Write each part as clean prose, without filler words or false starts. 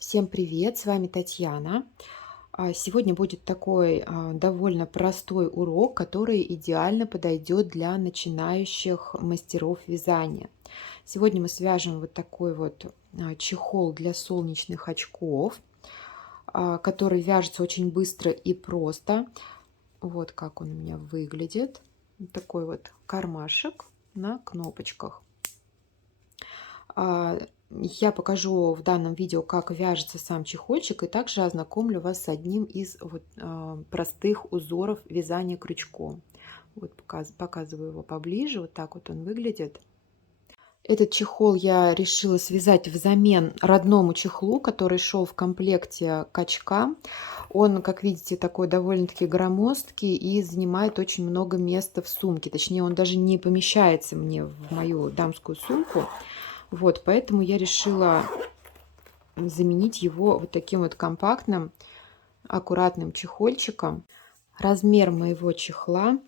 Всем привет, с вами Татьяна. Сегодня будет такой довольно простой урок, который идеально подойдет для начинающих мастеров вязания. Сегодня мы свяжем вот такой вот чехол для солнечных очков, который вяжется очень быстро и просто. Вот как он у меня выглядит. Вот такой вот кармашек на кнопочках. А, Я покажу в данном видео, как вяжется сам чехольчик, и также ознакомлю вас с одним из простых узоров вязания крючком. Вот показываю его поближе, вот так вот он выглядит. Этот чехол я решила связать взамен родному чехлу, который шел в комплекте к очкам. Он, как видите, такой довольно-таки громоздкий и занимает очень много места в сумке. Точнее, он даже не помещается мне в мою дамскую сумку. Вот, поэтому я решила заменить его вот таким вот компактным, аккуратным чехольчиком. Размер моего чехла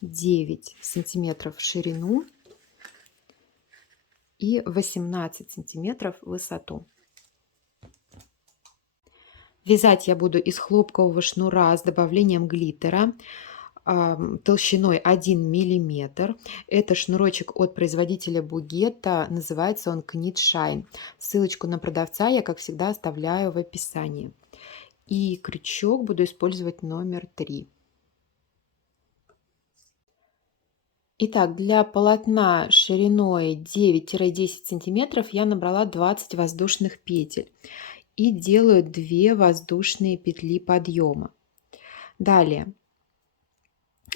9 сантиметров в ширину и 18 сантиметров в высоту. Вязать я буду из хлопкового шнура с добавлением глиттера толщиной 1 миллиметр. Это шнурочек от производителя Бугетта, называется он Knit Shine. Ссылочку на продавца я, как всегда, оставляю в описании. И крючок буду использовать номер 3. Итак, для полотна шириной 9-10 сантиметров я набрала 20 воздушных петель и делаю 2 воздушные петли подъема. Далее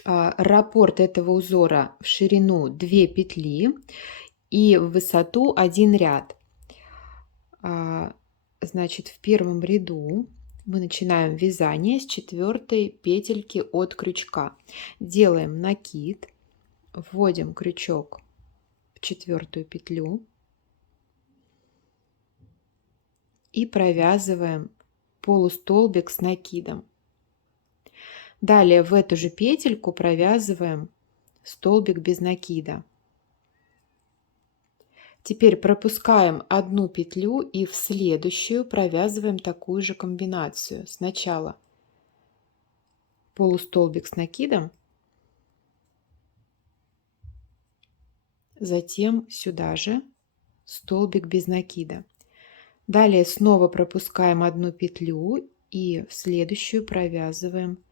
раппорт этого узора в ширину 2 петли и в высоту 1 ряд. Значит, в первом ряду мы начинаем вязание с 4 петельки от крючка. Делаем накид, вводим крючок в 4 петлю и провязываем полустолбик с накидом. Далее в эту же петельку провязываем столбик без накида. Теперь пропускаем одну петлю и в следующую провязываем такую же комбинацию. Сначала полустолбик с накидом, затем сюда же столбик без накида. Далее снова пропускаем одну петлю и в следующую провязываем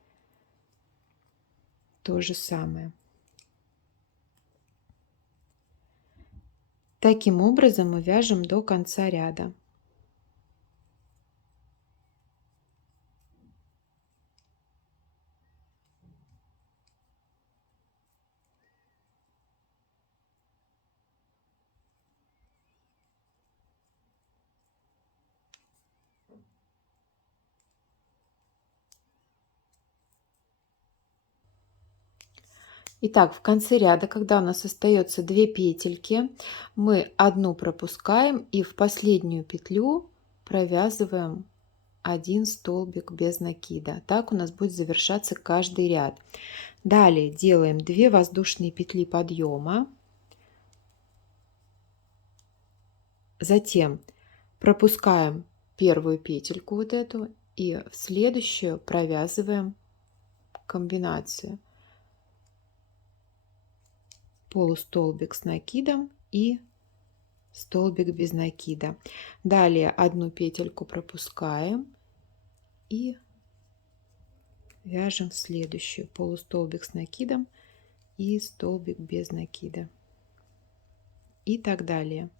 то же самое. Таким образом мы вяжем до конца ряда. Итак, в конце ряда, когда у нас остается 2 петельки, мы одну пропускаем и в последнюю петлю провязываем 1 столбик без накида. Так у нас будет завершаться каждый ряд. Далее делаем 2 воздушные петли подъема, затем пропускаем первую петельку вот эту и в следующую провязываем комбинацию полустолбик с накидом и столбик без накида. Далее одну петельку пропускаем и вяжем следующую полустолбик с накидом и столбик без накида и так далее.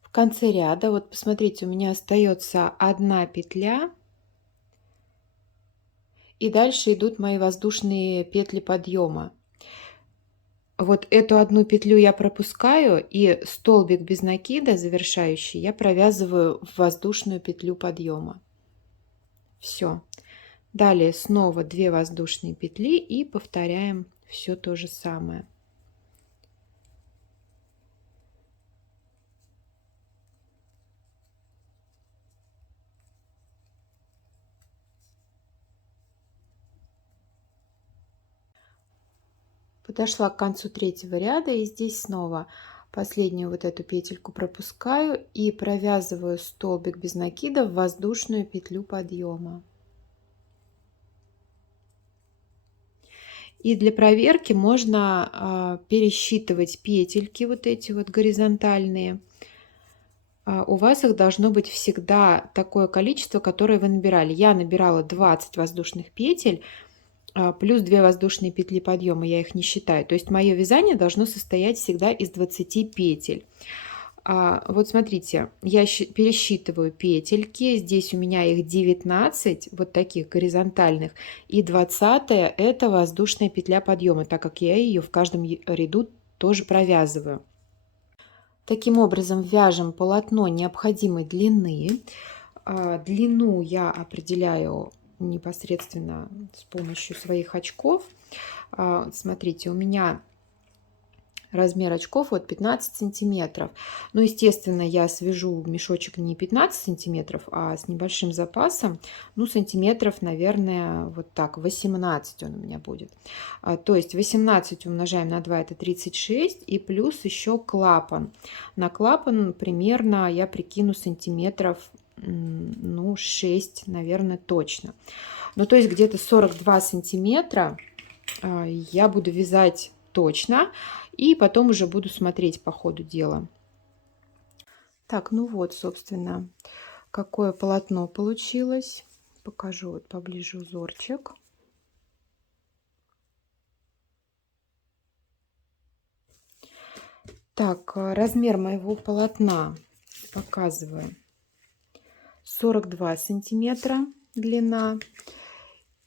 В конце ряда, вот посмотрите, у меня остается одна петля, и дальше идут мои воздушные петли подъема. Вот эту одну петлю я пропускаю, и столбик без накида завершающий я провязываю в воздушную петлю подъема. Все. Далее снова 2 воздушные петли и повторяем все то же самое. Подошла к концу третьего ряда, и здесь снова последнюю вот эту петельку пропускаю и провязываю столбик без накида в воздушную петлю подъема. И для проверки можно пересчитывать петельки вот эти вот горизонтальные. У вас их должно быть всегда такое количество, которое вы набирали. Я набирала 20 воздушных петель, плюс 2 воздушные петли подъема, я их не считаю. То есть мое вязание должно состоять всегда из 20 петель. Вот смотрите, я пересчитываю петельки. Здесь у меня их 19, вот таких горизонтальных. И 20 это воздушная петля подъема, так как я ее в каждом ряду тоже провязываю. Таким образом вяжем полотно необходимой длины. Длину я определяю непосредственно с помощью своих очков. Смотрите, у меня размер очков вот 15 сантиметров. Ну, естественно, я свяжу мешочек не 15 сантиметров, а с небольшим запасом. Ну, сантиметров, наверное, вот так, 18 он у меня будет. То есть 18 умножаем на 2, это 36, и плюс еще клапан. На клапан примерно я прикину сантиметров, ну, 6, наверное, точно. Ну, то есть где-то 42 сантиметра я буду вязать точно, и потом уже буду смотреть по ходу дела. Так, ну вот, собственно, какое полотно получилось. Покажу вот поближе узорчик. Так, размер моего полотна показываю. 42 сантиметра длина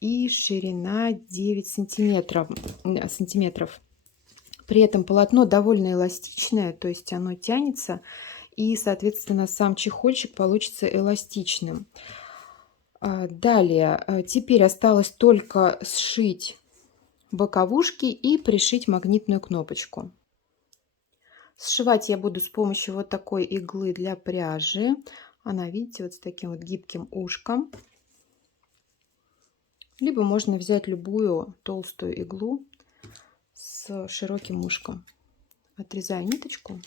и ширина 9 сантиметров. При этом полотно довольно эластичное, то есть оно тянется, и, соответственно, сам чехольчик получится эластичным. Далее, теперь осталось только сшить боковушки и пришить магнитную кнопочку. Сшивать я буду с помощью вот такой иглы для пряжи. Она, видите, вот с таким вот гибким ушком. Либо можно взять любую толстую иглу с широким ушком. Отрезаю ниточку,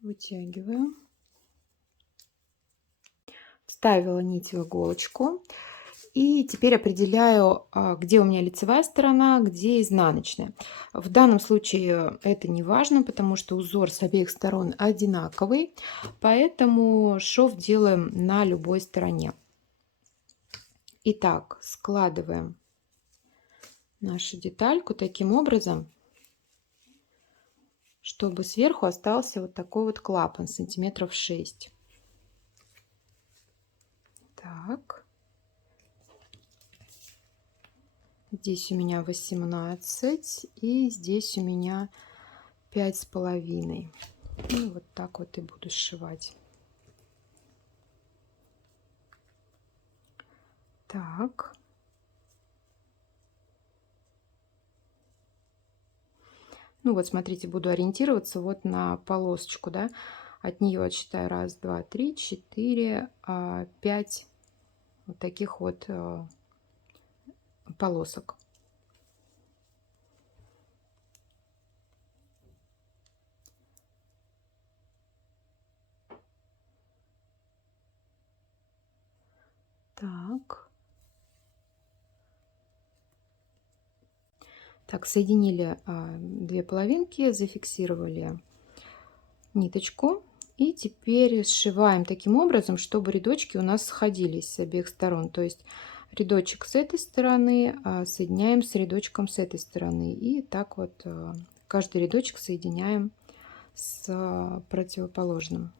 вытягиваю, вставила нить в иголочку, и теперь определяю, где у меня лицевая сторона, где изнаночная. В данном случае это не важно, потому что узор с обеих сторон одинаковый, поэтому шов делаем на любой стороне. Итак, складываем нашу детальку таким образом, чтобы сверху остался вот такой вот клапан сантиметров 6. Так. Здесь у меня 18, и здесь у меня 5,5. И вот так вот и буду сшивать. Так. Ну вот, смотрите, буду ориентироваться вот на полосочку, да. От нее отсчитаю 1, 2, 3, 4, 5 вот таких вот полосок. Так. Так, соединили 2 половинки, зафиксировали ниточку. И теперь сшиваем таким образом, чтобы рядочки у нас сходились с обеих сторон. То есть рядочек с этой стороны соединяем с рядочком с этой стороны. И так вот каждый рядочек соединяем с противоположным.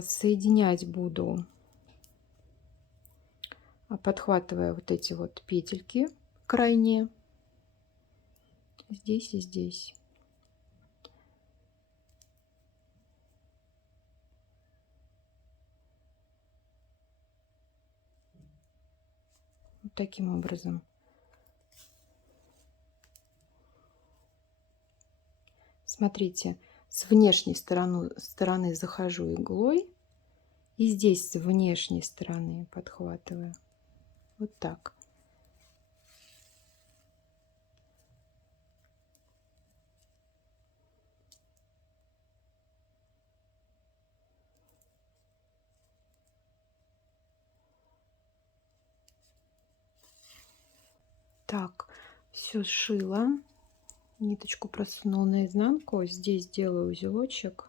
Соединять буду, подхватывая вот эти вот петельки крайние. Здесь и здесь. Вот таким образом. Смотрите, с внешней стороны захожу иглой, и здесь с внешней стороны подхватываю. Вот так. Все сшила. Ниточку просунула наизнанку. Здесь делаю узелочек.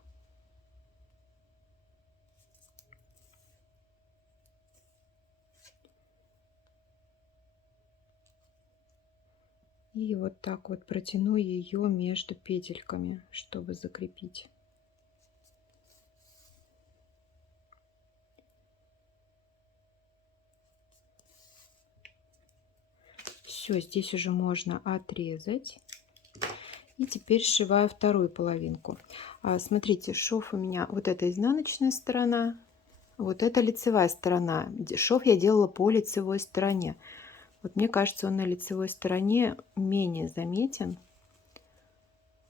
И вот так вот протяну ее между петельками, чтобы закрепить. Все, здесь уже можно отрезать. И теперь сшиваю вторую половинку. Смотрите, шов у меня вот эта изнаночная сторона, вот это лицевая сторона. Шов я делала по лицевой стороне. Вот мне кажется, он на лицевой стороне менее заметен.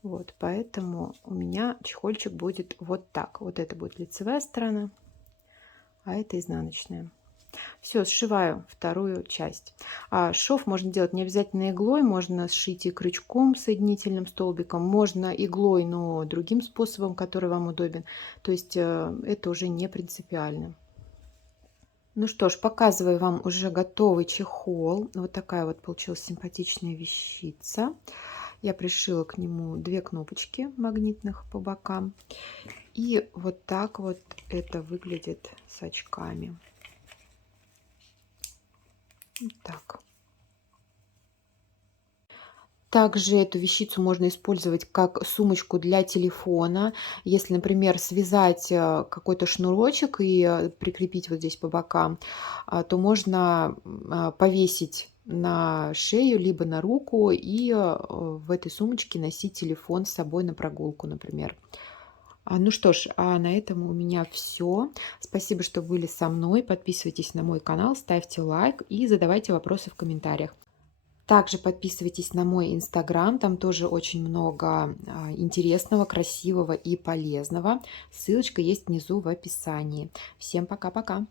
Вот, поэтому у меня чехольчик будет вот так. Вот это будет лицевая сторона, а это изнаночная. Все, сшиваю вторую часть. Шов можно делать не обязательно иглой, можно сшить и крючком, соединительным столбиком, можно иглой, но другим способом, который вам удобен. То есть это уже не принципиально. Ну что ж, показываю вам уже готовый чехол. Вот такая вот получилась симпатичная вещица. Я пришила к нему 2 кнопочки магнитных по бокам. И вот так вот это выглядит с очками. Вот так. Также эту вещицу можно использовать как сумочку для телефона. Если, например, связать какой-то шнурочек и прикрепить вот здесь по бокам, то можно повесить на шею либо на руку и в этой сумочке носить телефон с собой на прогулку, например. Ну что ж, на этом у меня все. Спасибо, что были со мной. Подписывайтесь на мой канал, ставьте лайк и задавайте вопросы в комментариях. Также подписывайтесь на мой инстаграм, там тоже очень много интересного, красивого и полезного. Ссылочка есть внизу в описании. Всем пока-пока!